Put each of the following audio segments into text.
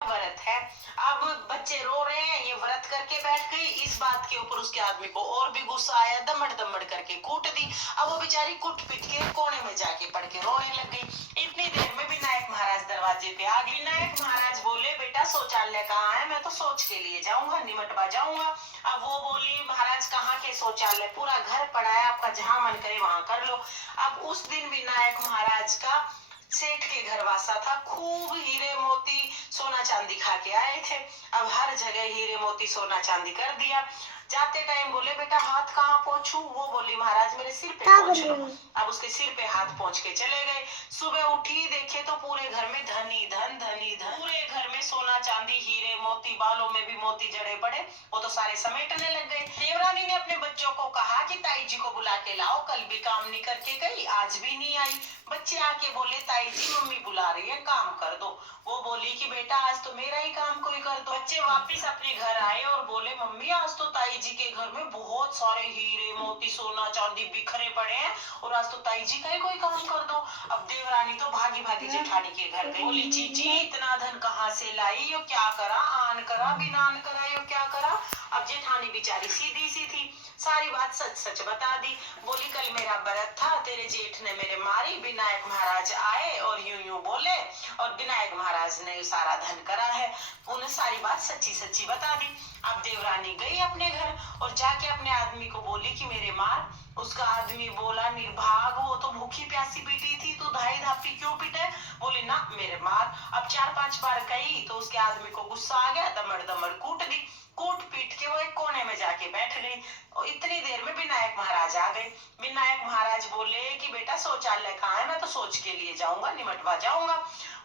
व्रत है। अब बच्चे रो रहे हैं, ये व्रत करके बैठ गई। इस बात के ऊपर उसके आदमी को और भी गुस्सा आया, दमड़ दमड़ करके कूट दी। अब वो बेचारी कुट पीट के कोने में जाके पड़ के रोने लग गई। इतनी देर में विनायक महाराज दरवाजे पे आ गए। विनायक महाराज बोले, बेटा शौचालय कहाँ है? मैं तो सोच के लिए जाऊंगा, निमटवा जाऊंगा। अब वो बोली, महाराज कहाँ के शौचालय, पूरा घर पड़ा है, आपका जहां मन करे वहां कर लो। अब उस दिन विनायक महाराज का सेठ के घर वासा था, खूब हीरे मोती सोना चांदी खा के आए थे। अब हर जगह हीरे मोती सोना चांदी कर दिया। जाते टाइम बोले, बेटा हाथ कहाँ पोंछूं? वो बोली, महाराज मेरे सिर पे पोंछ लो। अब उसके सिर पे हाथ पोंछ के चले गए। सुबह उठी, देखे तो पूरे घर में धन ही धन, धन ही धन। पूरे घर में सोना चांदी, हीरे मोती, बालों में भी मोती जड़े पड़े। वो तो सारे समेटने लग गए। देवरानी ने अपने बच्चों को कहा कि ताई जी को बुला के लाओ, कल भी काम नहीं करके गई, आज भी नहीं आई। बच्चे आके बोले, ताई जी मम्मी बुला रही है, काम कर दो। वो बोली कि बेटा आज तो मेरा ही काम कोई कर दो। बच्चे वापस अपने घर आए और बोले, मम्मी आज तो ताई जी के घर में बहुत सारे हीरे मोती सोना चांदी बिखरे पड़े हैं, और आज तो ताई जी का ही कोई काम कर दो। अब देवरानी तो भागी भागी जेठानी के घर गई। बोली, जीजी इतना धन कहाँ से लाई? यो क्या करा? आन करा बिना आन करा, यो क्या करा? अब जेठानी बेचारी सीधी सी थी, सारी बात सच सच बता दी। बोली, कल मेरा व्रत था, तेरे जेठ ने मेरे मारी, विनायक महाराज आए और यूं यूं बोले, और विनायक महाराज ने सारा धन करा है। उन्हें सारी बात सच्ची सच्ची बता दी। अब देवरानी गई अपने घर और जाके अपने आदमी को बोली कि मेरे मार। उसका आदमी बोला, निर्भाग, वो तो भूखी प्यासी पीटी थी, तू धाई धापी क्यों पीटे? बोली, ना मेरे मार। अब 4-5 बार कही तो उसके आदमी को गुस्सा आ गया, दमड़ दमड़ कूट दी। कूट पीट के वो एक कोने में जाके बैठ गई। और इतनी देर में विनायक महाराज आ गए। विनायक महाराज बोले कि बेटा शौचालय कहाँ है? मैं तो सोच के लिए जाऊंगा, निमटवा जाऊंगा।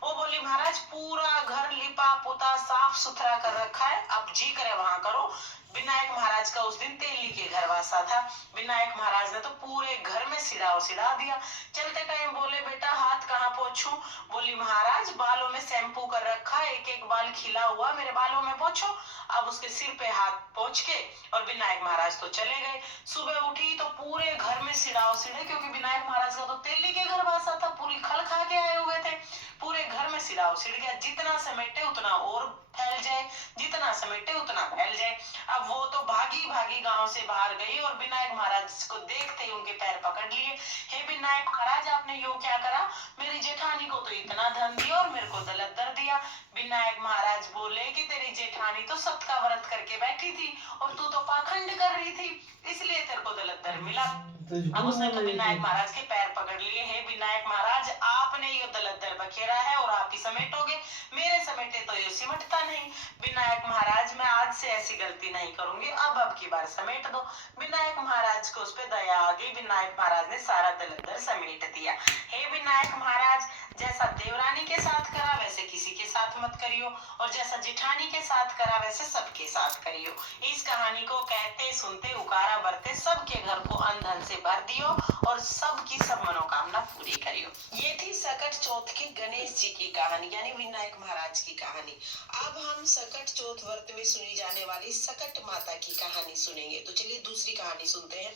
वो बोली, महाराज पूरा घर लिपा पुता साफ सुथरा कर रखा है, अब जी करे वहां करो। विनायक महाराज का उस दिन तेली के घर वासा था। विनायक महाराज ने तो पूरे घर में सिड़ा दिया। चलते टाइम बोले, बेटा हाथ कहाँ पोंछूं? बोली, महाराज बालों में शैम्पू कर रखा है, एक एक बाल खिला हुआ, मेरे बालों में पोंछो। अब उसके सिर पे हाथ पोंछ के और विनायक महाराज तो चले गए। सुबह उठी तो पूरे घर में सिड़े, क्योंकि विनायक महाराज का तो तेली के घर वासा था, पूरी खल खा के आए हुए थे। पूरे घर में सिड़ गया। जितना समेटे उतना और फैल जाए, जितना समेटे उतना फैल जाए। अब वो तो भागी भागी गांव से बाहर गई और विनायक महाराज को देखते ही उनके पैर पकड़ लिए। हे विनायक महाराज, आपने यो क्या करा? मेरी जेठानी को तो इतना धन दिया और मेरे को दलदर दिया। विनायक महाराज बोले कि तेरी जेठानी तो सत का व्रत करके बैठी थी और तू तो पाखंड कर रही थी, इसलिए तेरे को दलदर मिला। अब उसने तो विनायक महाराज के पैर पकड़ लिए। हे विनायक महाराज, आपने ये दलदर बखेरा है और आप ही समेटोगे, मेरे समेटे तो ये सिमटता नहीं। विनायक महाराज, मैं आज से ऐसी गलती नहीं करूंगी, अब की बार समेट दो। विनायक महाराज को उस पे दया आ गई। विनायक महाराज ने सारा दलदर समेट दिया। हे विनायक महाराज, जैसा देवरानी के साथ करा वैसे किसी के साथ मत करियो, और जैसा जेठानी के साथ करा वैसे सबके साथ करियो। इस कहानी को कहते सुनते उकारा बरते सबके घर को अंधन से भर दियो और सबकी सब मनोकामना पूरी करियो। ये थी सकट चौथ की गणेश जी की कहानी, यानी विनायक महाराज की कहानी। अब हम सकट चौथ व्रत में सुनी जाने वाली सकट माता की कहानी सुनेंगे। तो चलिए दूसरी कहानी सुनते हैं।